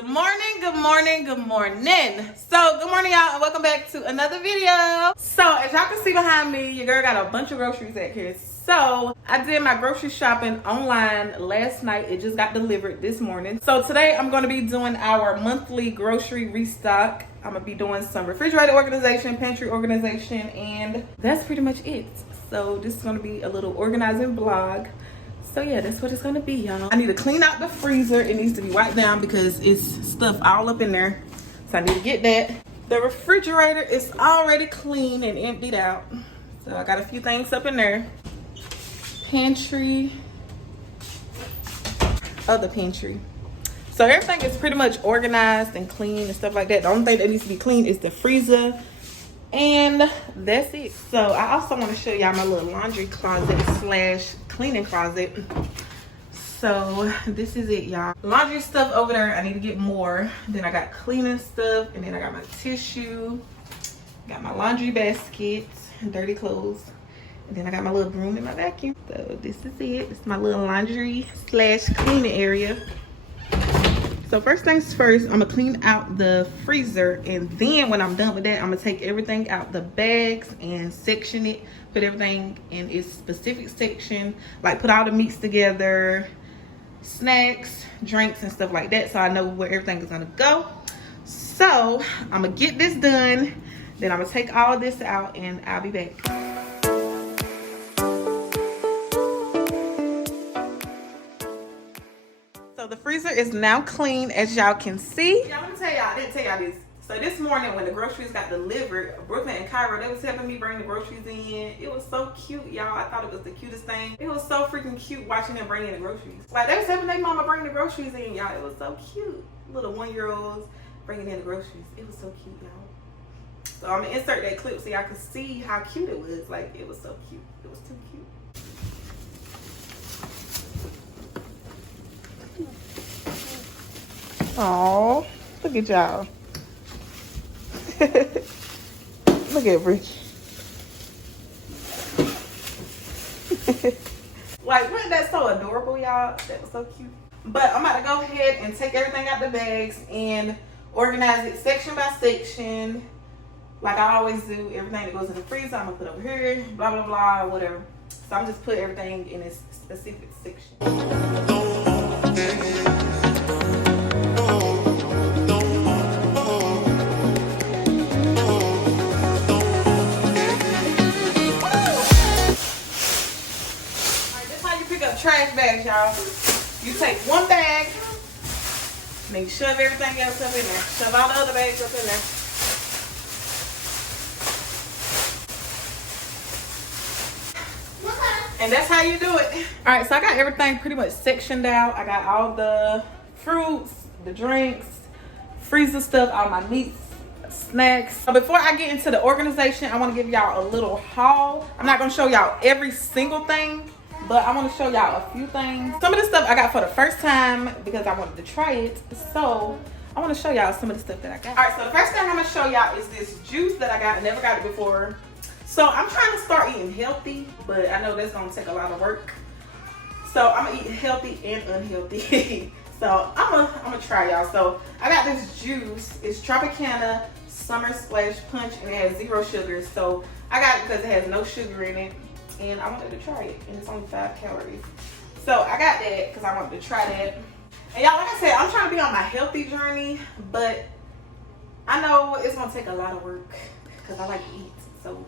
Good morning, good morning, good morning. So, good morning, y'all, and welcome back to another video. So, as y'all can see behind me, your girl got a bunch of groceries at here. So, I did my grocery shopping online last night. It just got delivered this morning. So, today I'm going to be doing our monthly grocery restock. I'm going to be doing some refrigerator organization, pantry organization, and that's pretty much it. So, this is going to be a little organizing vlog. So yeah, that's what it's gonna be, y'all. I need to clean out the freezer. It needs to be wiped down because it's stuff all up in there. So I need to get that. The refrigerator is already clean and emptied out. So I got a few things up in there. Pantry. Other pantry. So everything is pretty much organized and clean and stuff like that. The only thing that needs to be clean is the freezer. And that's it. So I also want to show y'all my little laundry closet slash cleaning closet. So this is it, y'all. Laundry stuff over there, I need to get more. Then I got cleaning stuff, and then I got my tissue, got my laundry basket, dirty clothes, and then I got my little broom and my vacuum. So this is it. It's my little laundry slash cleaning area. So first things first, I'm gonna clean out the freezer, and then when I'm done with that, I'm gonna take everything out the bags and section it, put everything in its specific section, like put all the meats together, snacks, drinks, and stuff like that, so I know where everything is gonna go. So I'm gonna get this done, then I'm gonna take all this out, and I'll be back. So the freezer is now clean, as y'all can see. Y'all, let me tell y'all, I didn't tell y'all this. So this morning when the groceries got delivered, Brooklyn and Cairo, they was helping me bring the groceries in. It was so cute, y'all. I thought it was the cutest thing. It was so freaking cute watching them bring in the groceries. Like, they was helping their mama bring the groceries in, y'all. It was so cute. Little 1-year-olds bringing in the groceries. It was so cute, y'all. So I'm gonna insert that clip so y'all can see how cute it was. Like, it was so cute. It was too cute. Oh, look at y'all. Look at Rich. Like, wasn't that so adorable, y'all? That was so cute. But I'm about to go ahead and take everything out the bags and organize it section by section. Like I always do. Everything that goes in the freezer, I'm gonna put over here, blah, blah, blah, whatever. So I'm just put everything in its specific section. Trash bags, y'all. You take one bag, and then you shove everything else up in there. Shove all the other bags up in there. And that's how you do it. All right, so I got everything pretty much sectioned out. I got all the fruits, the drinks, freezer stuff, all my meats, snacks. So before I get into the organization, I want to give y'all a little haul. I'm not going to show y'all every single thing, but I want to show y'all a few things. Some of the stuff I got for the first time because I wanted to try it. So I want to show y'all some of the stuff that I got. All right, so the first thing I'm going to show y'all is this juice that I got. I never got it before. So I'm trying to start eating healthy, but I know that's going to take a lot of work. So I'm going to eat healthy and unhealthy. So I'm gonna try, y'all. So I got this juice. It's Tropicana Summer Splash Punch, and it has 0 sugar. So I got it because it has no sugar in it. And I wanted to try it, and it's only 5 calories. So I got that because I wanted to try that. And y'all, like I said, I'm trying to be on my healthy journey, but I know it's gonna take a lot of work because I like to eat, so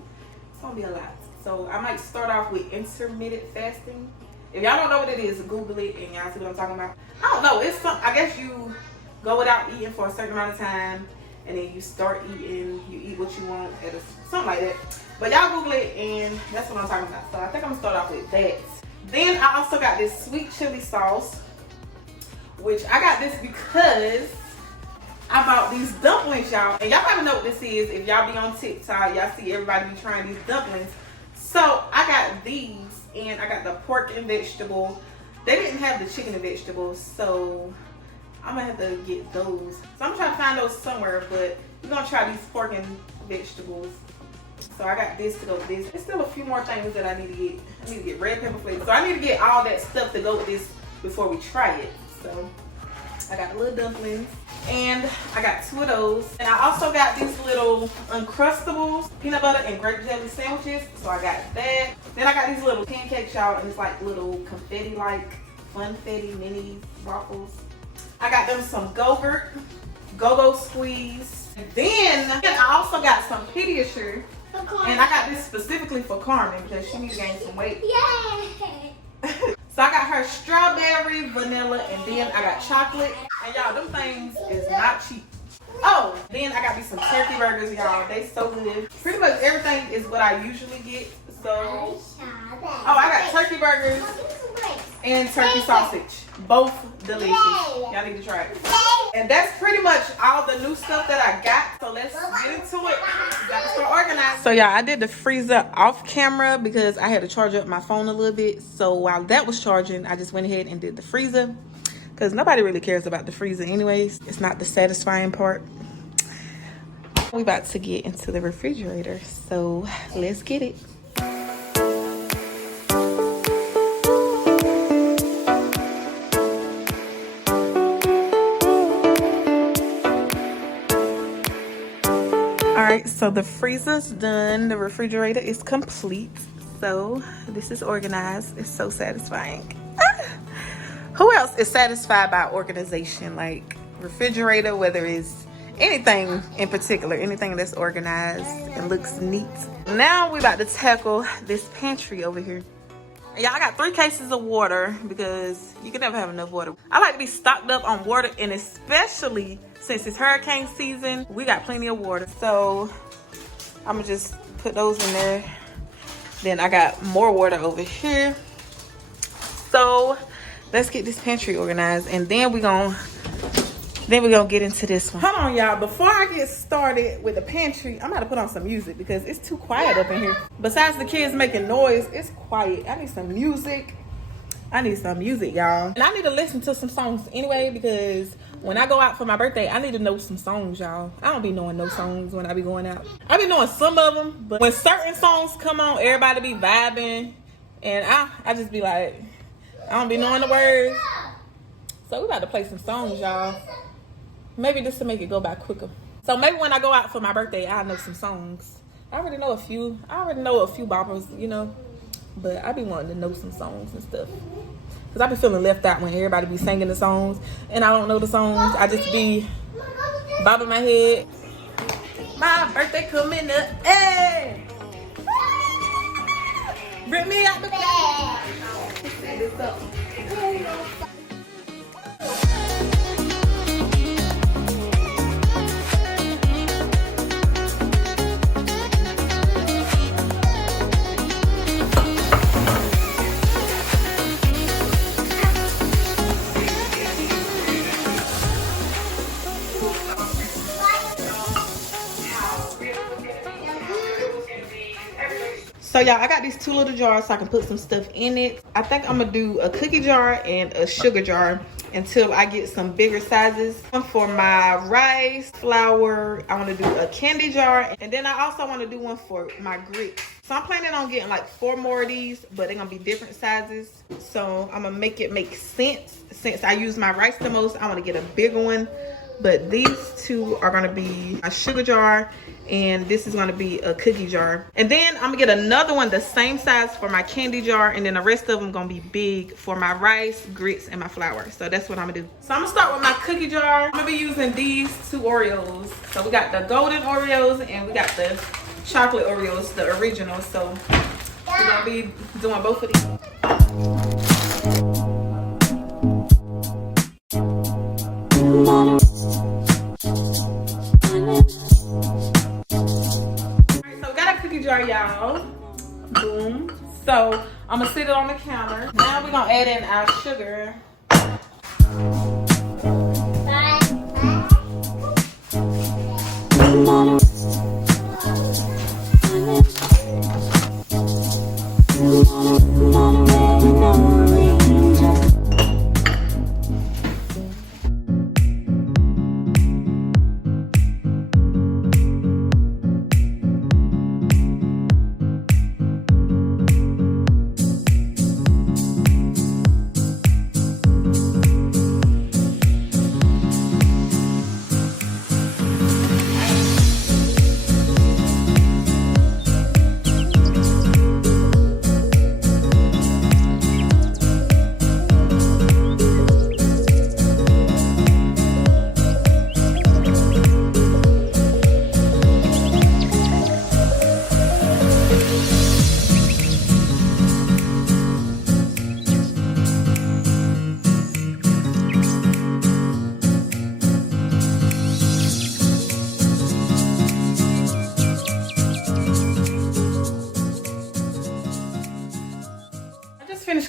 it's gonna be a lot. So I might start off with intermittent fasting. If y'all don't know what it is, Google it and y'all see what I'm talking about. I don't know, it's some, I guess you go without eating for a certain amount of time, and then you start eating, you eat what you want, at something like that. But y'all Google it, and that's what I'm talking about. So I think I'm gonna start off with that. Then I also got this sweet chili sauce, which I got this because I bought these dumplings, y'all. And y'all probably know what this is. If y'all be on TikTok, y'all see everybody be trying these dumplings. So I got these, and I got the pork and vegetable. They didn't have the chicken and vegetables, so I'm gonna have to get those. So I'm trying to find those somewhere, but we're gonna try these pork and vegetables. So I got this to go with this. There's still a few more things that I need to get. I need to get red pepper flakes. So I need to get all that stuff to go with this before we try it. So I got little dumplings. And I got 2 of those. And I also got these little Uncrustables, peanut butter and grape jelly sandwiches. So I got that. Then I got these little pancakes, y'all, and it's like little confetti-like, funfetti mini waffles. I got them some Go-Gurt, Go-Go Squeeze. And then I also got some Pediasure. And I got this specifically for Carmen because she needs to gain some weight. Yay! So I got her strawberry, vanilla, and then I got chocolate. And y'all, them things is not cheap. Oh, then I got me some turkey burgers, y'all. They so good. Pretty much everything is what I usually get. So, oh, I got turkey burgers and turkey sausage. Both delicious. Y'all need to try it. And that's pretty much all the new stuff that I got. So let's get into it. Got to start organizing. So y'all, I did the freezer off camera because I had to charge up my phone a little bit. So while that was charging, I just went ahead and did the freezer. Because nobody really cares about the freezer anyways. It's not the satisfying part. We about to get into the refrigerator. So let's get it. Alright, so the freezer's done. The refrigerator is complete. So this is organized. It's so satisfying. Who else is satisfied by organization? Like refrigerator, whether it's anything in particular, anything that's organized and looks neat. Now we about to tackle this pantry over here. Y'all, I got 3 cases of water because you can never have enough water. I like to be stocked up on water, and especially since it's hurricane season, we got plenty of water. So I'm gonna just put those in there. Then I got more water over here. So let's get this pantry organized, and then we're gonna get into this one. Hold on, y'all. Before I get started with the pantry, I'm gonna put on some music because it's too quiet up in here. Besides the kids making noise, it's quiet. I need some music. I need some music, y'all. And I need to listen to some songs anyway, because when I go out for my birthday, I need to know some songs, y'all. I don't be knowing no songs when I be going out. I be knowing some of them, but when certain songs come on, everybody be vibing, and I just be like, I don't be knowing the words. So we about to play some songs, y'all. Maybe just to make it go by quicker. So maybe when I go out for my birthday, I'll know some songs. I already know a few boppers, you know. But I be wanting to know some songs and stuff. Because I be feeling left out when everybody be singing the songs. And I don't know the songs. I just be bobbing my head. My birthday coming up. Hey! Rip me out the bed. Set this up. So y'all, I got these 2 little jars so I can put some stuff in it. I think I'm gonna do a cookie jar and a sugar jar until I get some bigger sizes. One for my rice, flour. I wanna do a candy jar. And then I also wanna do one for my grits. So I'm planning on getting like 4 more of these, but they're gonna be different sizes. So I'm gonna make it make sense. Since I use my rice the most, I wanna get a bigger one. But these 2 are gonna be a sugar jar, and this is gonna be a cookie jar. And then I'm gonna get another one the same size for my candy jar, and then the rest of them gonna be big for my rice, grits, and my flour. So that's what I'm gonna do. So I'm gonna start with my cookie jar. I'm gonna be using these 2 Oreos. So we got the golden Oreos and we got the chocolate Oreos, the original. So we're gonna be doing both of these. Jar, y'all. Boom. So I'm gonna sit it on the counter. Now we're gonna add in our sugar.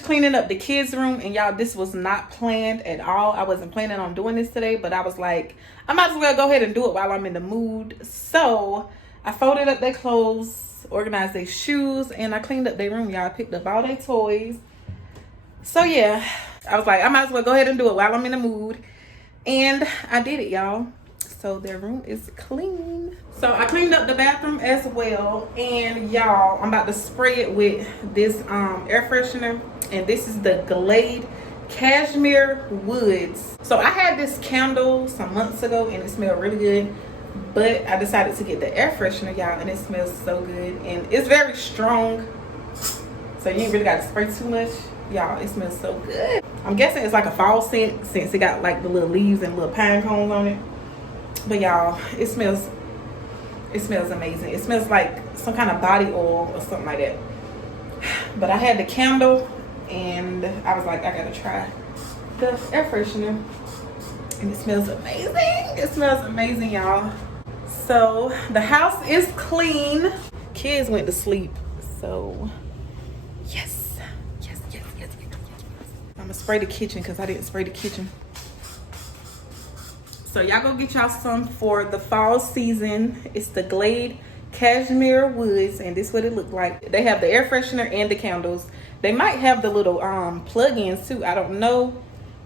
finished cleaning up the kids' room, and y'all, this was not planned at all. I wasn't planning on doing this today, but I was like, I might as well go ahead and do it while I'm in the mood. So I folded up their clothes, organized their shoes, and I cleaned up their room, y'all. I picked up all their toys. So yeah, I was like, I might as well go ahead and do it while I'm in the mood. And I did it, y'all. So their room is clean. So I cleaned up the bathroom as well. And y'all, I'm about to spray it with this air freshener. And this is the Glade Cashmere Woods. So I had this candle some months ago and it smelled really good. But I decided to get the air freshener, y'all, and it smells so good. And it's very strong. So you ain't really got to spray too much. Y'all, it smells so good. I'm guessing it's like a fall scent since it got like the little leaves and little pine cones on it. But y'all, it smells amazing. It smells like some kind of body oil or something like that. But I had the candle and I was like, I gotta try the air freshener. And it smells amazing. It smells amazing, y'all. So the house is clean. Kids went to sleep. So yes. I'm gonna spray the kitchen because I didn't spray the kitchen. So y'all go get y'all some for the fall season. It's the Glade Cashmere Woods, and this is what it looked like. They have the air freshener and the candles. They might have the little plug-ins too. I don't know,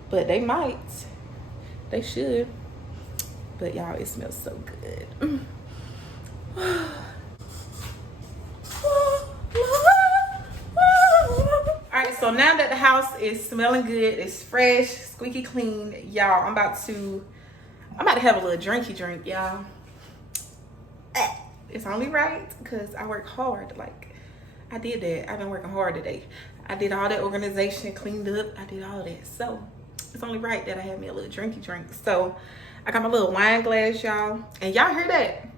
but they might. They should. But y'all, it smells so good. Alright, so now that the house is smelling good, it's fresh, squeaky clean, y'all, I'm about to have a little drinky drink, y'all. It's only right because I work hard. Like, I did that. I've been working hard today. I did all that organization, cleaned up. I did all that. So it's only right that I have me a little drinky drink. So I got my little wine glass, y'all. And y'all hear that?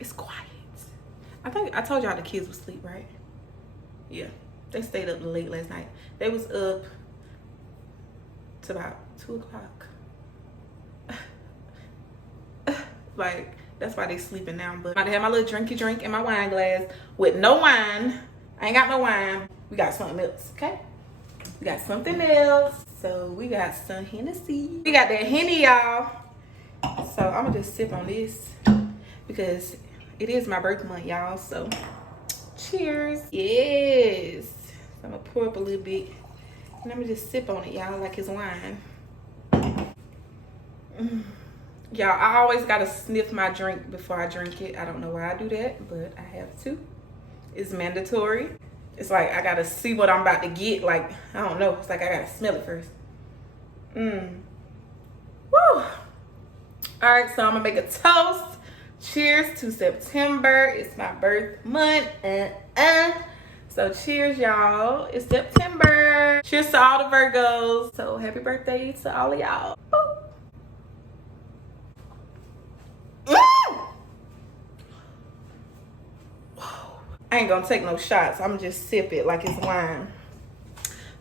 It's quiet. I think I told y'all the kids would sleep, right? Yeah. They stayed up late last night. They was up to about 2 o'clock. Like, that's why they sleeping now. But I'm about to have my little drinky drink in my wine glass with no wine. I ain't got no wine. We got something else, okay? We got something else. So we got some Hennessy. We got that Henny, y'all. So I'm gonna just sip on this because it is my birthday month, y'all. So cheers. Yes. So I'm gonna pour up a little bit and I'm gonna just sip on it, y'all, like it's wine. Y'all, I always gotta sniff my drink before I drink it. I don't know why I do that, but I have to. It's mandatory. It's like I gotta see what I'm about to get. Like, I don't know. It's like I gotta smell it first. Woo. All right, so I'm gonna make a toast. Cheers to September. It's my birth month. So cheers, y'all. It's September. Cheers to all the Virgos. So happy birthday to all of y'all. I ain't gonna take no shots. I'm just sip it like it's wine.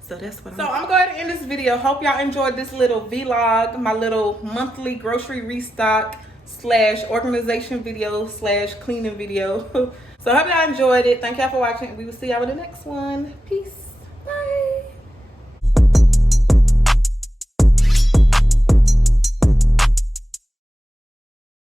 So that's what I'm gonna go ahead and end this video. Hope y'all enjoyed this little vlog, my little monthly grocery restock / organization video / cleaning video. So I hope y'all enjoyed it. Thank y'all for watching. We will see y'all in the next one. Peace.